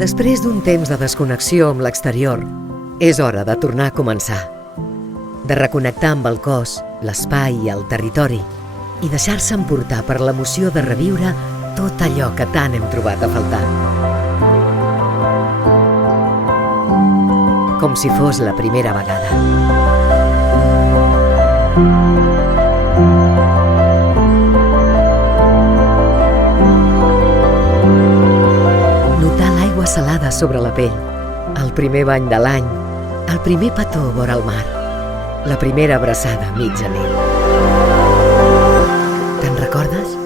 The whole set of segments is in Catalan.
Després d'un temps de desconnexió amb l'exterior, és hora de tornar a començar. De reconnectar amb el cos, l'espai i el territori i deixar-se emportar per l'emoció de reviure tot allò que tant hem trobat a faltar. Com si fos la primera vegada. Notar l'aigua salada sobre la pell, el primer bany de l'any, el primer petó vora el mar, la primera abraçada a mitjanit. Te'n recordes?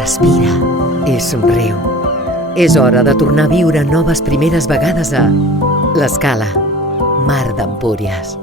Respira i somriu. És hora de tornar a viure noves primeres vegades a l'Escala, Mar d'Empúries.